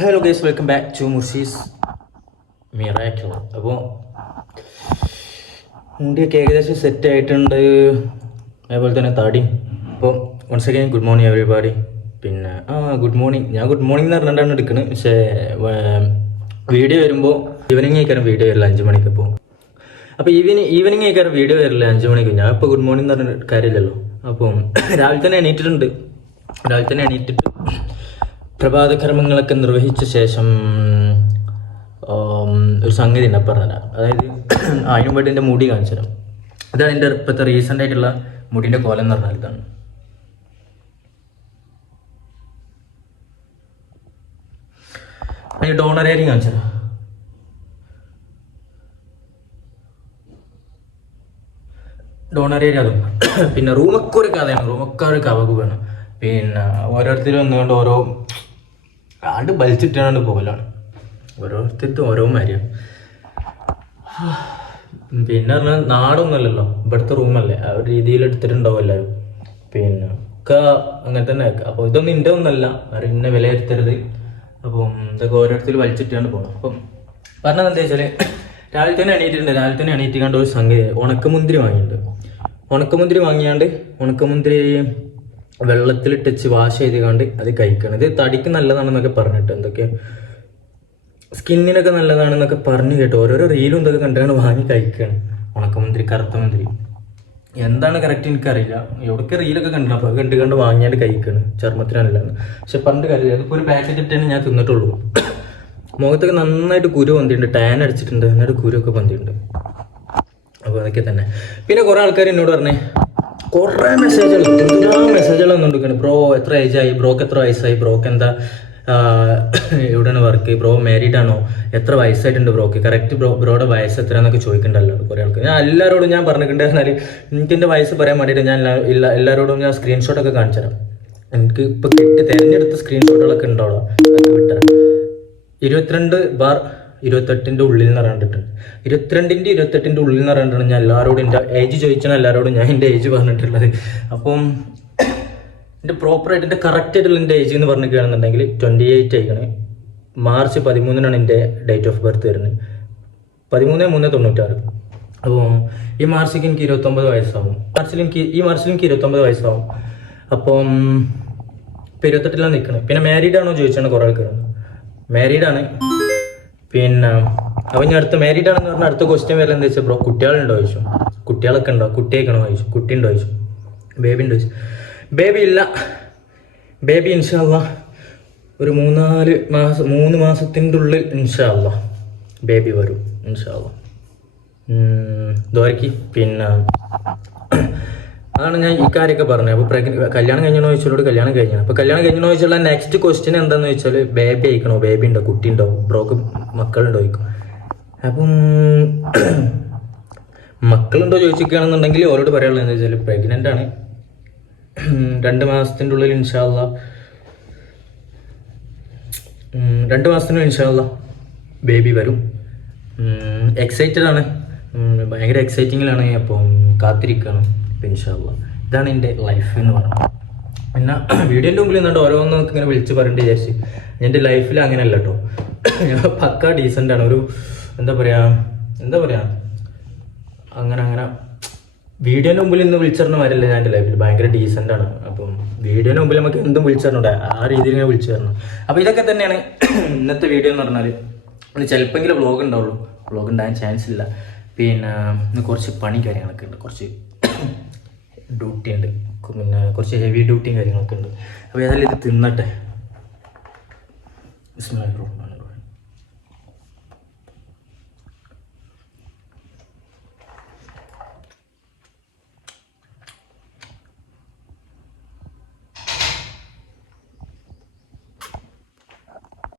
Hello guys, welcome back to Murshi's miracle. അപ്പോൾ മുടിയൊക്കെ ഏകദേശം സെറ്റ് ആയിട്ടുണ്ട്, അതേപോലെ തന്നെ തടിയും. അപ്പോൾ once again good morning everybody. പിന്നെ ഗുഡ് മോർണിംഗ്, ഞാൻ ഗുഡ് മോർണിംഗ് എന്ന് പറഞ്ഞിട്ടാണ് എടുക്കുന്നത്. പക്ഷേ വീഡിയോ വരുമ്പോൾ ഈവനിങ് ആയിക്കാരം വീഡിയോ വരില്ല 5 മണിക്ക്. അപ്പോൾ ഈവനിങ് ആയിക്കാരം വീഡിയോ വരില്ല 5 മണിക്ക്. ഞാൻ ഇപ്പോൾ ഗുഡ് മോർണിംഗ് എന്ന് പറഞ്ഞ കാര്യമില്ലല്ലോ. അപ്പം രാവിലെ തന്നെ എണീറ്റിട്ട് പ്രഭാത കർമ്മങ്ങളൊക്കെ നിർവഹിച്ച ശേഷം ഒരു സംഗതി ഉണ്ട് പറഞ്ഞുതരാം. അതായത് അതിനു വേണ്ടി എൻ്റെ മുടി കാണിച്ചു തരാം. ഇതാണ് എൻ്റെ ഇപ്പോഴത്തെ റീസെൻ്റ് ആയിട്ടുള്ള മുടിൻ്റെ കോലം എന്ന് പറഞ്ഞാൽ ഇതാണ്. അതിന് ഡോണർ ഏരിയ കാണിച്ചു തരാം. ഡോണർ ഏരിയ അതും പിന്നെ റൂമൊക്കെ ഒരു കഥയാണ്, റൂമൊക്കെ ഒരു കവകുകയാണ്. പിന്നെ ഓരോരുത്തരും വന്നുകൊണ്ട് ഓരോ ആണ്ട് വലിച്ചിട്ടാണ്ട് പോകലാണ്, ഓരോരുത്തർക്കും ഓരോ മാതിരിയാണ്. പിന്നെ പറഞ്ഞാൽ നാടൊന്നുമല്ലല്ലോ, ഇവിടുത്തെ റൂമല്ലേ, ആ ഒരു രീതിയിൽ എടുത്തിട്ടുണ്ടാവും എല്ലാവരും. പിന്നെ ഒക്കെ അങ്ങനെ തന്നെ ആക്കുക. അപ്പോൾ ഇതൊന്നും എൻ്റെ ഒന്നല്ല, വേറെ ഇന്നെ വിലയിരുത്തരുത്. അപ്പം ഇതൊക്കെ ഓരോരുത്തർ വലിച്ചിട്ടാണ്ട് പോകണം. അപ്പം പറഞ്ഞത് എന്താ വെച്ചാൽ രാവിലെ തന്നെ എണീറ്റിക്കാണ്ട് ഒരു സംഗതി ഉണക്കമുന്തിരി വാങ്ങിയിട്ടുണ്ട്. ഉണക്കമുന്തിരി വെള്ളത്തിലിട്ടിച്ച് വാഷ് ചെയ്തുകൊണ്ട് അത് കഴിക്കണം. ഇത് തടിക്ക് നല്ലതാണെന്നൊക്കെ പറഞ്ഞിട്ട്, എന്തൊക്കെ സ്കിന്നിനൊക്കെ നല്ലതാണെന്നൊക്കെ പറഞ്ഞു കേട്ടോ. ഓരോരോ റീലും ഇതൊക്കെ കണ്ടാണ് വാങ്ങി കഴിക്കുകയാണ്. ഉണക്കമുന്തിരി, കറുത്ത മുന്തിരി, എന്താണ് കറക്റ്റ് എനിക്കറിയില്ല. എവിടേക്ക് റീലൊക്കെ കണ്ടു, അപ്പോൾ അത് കണ്ട് വാങ്ങിയാണ്ട് കഴിക്കുകയാണ്. ചർമ്മത്തിനല്ലാന്ന്. പക്ഷെ പറഞ്ഞിട്ട് കാര്യമില്ല, അതിപ്പോൾ ഒരു പാക്കറ്റ് ഇട്ടാണ് ഞാൻ തിന്നിട്ടുള്ളൂ. മുഖത്തൊക്കെ നന്നായിട്ട് കുരു പൊന്തിയിട്ടുണ്ട്, ടാൻ അടിച്ചിട്ടുണ്ട്, എന്നിട്ട് കുരുവൊക്കെ പൊന്തിയിട്ടുണ്ട്. അപ്പോൾ അതൊക്കെ തന്നെ. പിന്നെ കുറേ ആൾക്കാർ എന്നോട് പറഞ്ഞേ, കുറേ മെസ്സേജുകൾ വന്നുകൊണ്ടിരിക്കുകയാണ്. ബ്രോ എത്ര ഏജായി, ബ്രോക്ക് എത്ര വയസ്സായി, ബ്രോക്ക് എന്താ എവിടെയാണ് വർക്ക്, ബ്രോ മാരീഡ് ആണോ, എത്ര വയസ്സായിട്ടുണ്ട് ബ്രോക്ക്, കറക്റ്റ് ബ്രോയുടെ വയസ്സ് എത്രയാണെന്നൊക്കെ ചോദിക്കണ്ടല്ലോ കുറേ ആൾക്ക്. എല്ലാവരോടും ഞാൻ പറഞ്ഞിട്ടുണ്ടായിരുന്നാൽ എനിക്ക് എൻ്റെ വയസ്സ് പറയാൻ വേണ്ടിയിട്ട് ഞാൻ എല്ലാവരോടും ഞാൻ സ്ക്രീൻഷോട്ടൊക്കെ കാണിച്ചു തരാം. എനിക്ക് ഇപ്പോൾ തിരഞ്ഞെടുത്ത സ്ക്രീൻഷോട്ടുകളൊക്കെ ഉണ്ടോളോ, അതൊക്കെ വിട്ടുതരാം. 22/28 ഉള്ളിൽ എന്ന് പറഞ്ഞിട്ടുണ്ട്. 22-28 ഉള്ളിൽ എന്ന് പറഞ്ഞിട്ടാണ് ഞാൻ എല്ലാവരോടും എൻ്റെ ഏജ് ചോദിച്ചാൽ എല്ലാവരോടും ഞാൻ എൻ്റെ ഏജ് പറഞ്ഞിട്ടുള്ളത്. അപ്പം എൻ്റെ പ്രോപ്പറായിട്ട് എൻ്റെ കറക്റ്റായിട്ടുള്ള എൻ്റെ ഏജ് എന്ന് പറഞ്ഞിരിക്കുകയാണെന്നുണ്ടെങ്കിൽ 28 ആയിക്കണേ. മാർച്ച് 13 എൻ്റെ ഡേറ്റ് ഓഫ് ബർത്ത് വരുന്നത്. 13/3/96. അപ്പോൾ ഈ മാർച്ചിലേക്ക് എനിക്ക് 29 വയസ്സാവും. ഈ മാർച്ചിൽ എനിക്ക് 29 വയസ്സാവും. അപ്പം ഇപ്പോൾ 28 നിൽക്കണേ. പിന്നെ മാരീഡ് ആണോ ചോദിച്ചാണ് കുറേ ആൾക്കാർ. മാരീഡാണ്. പിന്നെ അപ്പം ഞാൻ മാരീഡ് ആണെന്ന് പറഞ്ഞാൽ അടുത്ത ക്വസ്റ്റ്യൻ വരെ എന്താ വെച്ചാൽ ബ്രോ കുട്ടികളുണ്ടോ ചോദിച്ചു. കുട്ടികളൊക്കെ ഉണ്ടോ, കുട്ടിയൊക്കെയാണോ ചോദിച്ചു. കുട്ടി ഉണ്ടോ ചോദിച്ചു. ബേബി ഉണ്ടോ ചോദിച്ചു. ബേബി ഇല്ല. ബേബി ഇൻഷാ അല്ലാഹ് ഒരു 3 മാസത്തിൻ്റെ ഉള്ളിൽ ഇൻഷാ അല്ലാഹ് ബേബി വരും ഇൻഷാ അല്ലാഹ്. ദോരക്ക് പിന്നെ അതാണ് ഞാൻ ഈ കാര്യമൊക്കെ പറഞ്ഞത്. അപ്പോൾ കല്യാണം കഴിഞ്ഞോ ചോദിച്ചോട് കല്യാണം കഴിഞ്ഞാണ്. അപ്പോൾ കല്യാണം കഴിഞ്ഞോ ചോദിച്ചുള്ള നെക്സ്റ്റ് ക്വസ്റ്റ്യൻ എന്താണെന്ന് വെച്ചാൽ ബേബി ആയിക്കണോ, ബേബി ഉണ്ടോ, കുട്ടി ഉണ്ടോ, ബ്രോക്ക് മക്കളുണ്ടോ ചോദിക്കും. അപ്പം മക്കളുണ്ടോ ചോദിച്ചിരിക്കുകയാണെന്നുണ്ടെങ്കിൽ ഓരോട് പറയാനുള്ളത് എന്താ വെച്ചാൽ പ്രഗ്നൻ്റ് ആണ്. 2 മാസത്തിൻ്റെ ഉള്ളിൽ ഇൻഷാ അല്ലാഹ് 2 മാസത്തിനുള്ളിൽ ഇൻഷാ അല്ലാഹ് ബേബി വരും. എക്സൈറ്റഡ് ആണ്, ഭയങ്കര എക്സൈറ്റിങ്ങിലാണ്. അപ്പം കാത്തിരിക്കുകയാണ്. ഇൻഷാ അല്ലാഹ് ഇതാണ് എൻ്റെ ലൈഫ് എന്ന് പറയുന്നത്. പിന്നെ വീഡിയോൻ്റെ മുമ്പിൽ നിന്നുകൊണ്ട് ഓരോന്നും നമുക്ക് ഇങ്ങനെ വിളിച്ച് പറയേണ്ടി വിചാരിച്ച് എൻ്റെ ലൈഫിൽ അങ്ങനെയല്ല കേട്ടോ. ഞാൻ പക്കാ ഡീസൻ്റാണ്. ഒരു എന്താ പറയുക അങ്ങനെ വീഡിയോൻ്റെ മുമ്പിൽ നിന്ന് വിളിച്ചിരുന്ന മാതിരില്ല ഞാൻ എൻ്റെ ലൈഫിൽ. ഭയങ്കര ഡീസൻ്റാണ്. അപ്പം വീഡിയോൻ്റെ മുമ്പിൽ നമുക്ക് എന്തും വിളിച്ചിരുന്നുണ്ട്, ആ രീതിയിൽ ഇങ്ങനെ വിളിച്ചു തരണം. അപ്പോൾ ഇതൊക്കെ തന്നെയാണ് ഇന്നത്തെ വീഡിയോ എന്ന് പറഞ്ഞാൽ. ചിലപ്പോഴെങ്കിലും വ്ളോഗ് ഉണ്ടാവുള്ളൂ, വ്ളോഗ് ഉണ്ടാകാൻ ചാൻസ് ഇല്ല. പിന്നെ കുറച്ച് പണി കാര്യങ്ങളൊക്കെ ഉണ്ട്, കുറച്ച് ഡ്യൂട്ടി ഉണ്ട്, പിന്നെ കുറച്ച് ഹെവി ഡ്യൂട്ടിയും കാര്യങ്ങളൊക്കെ ഉണ്ട്. അപ്പോൾ ഏതായാലും ഇത് തിന്നട്ടെ. ബിസ്മില്ലാഹിർ റഹ്മാനിർ റഹീം.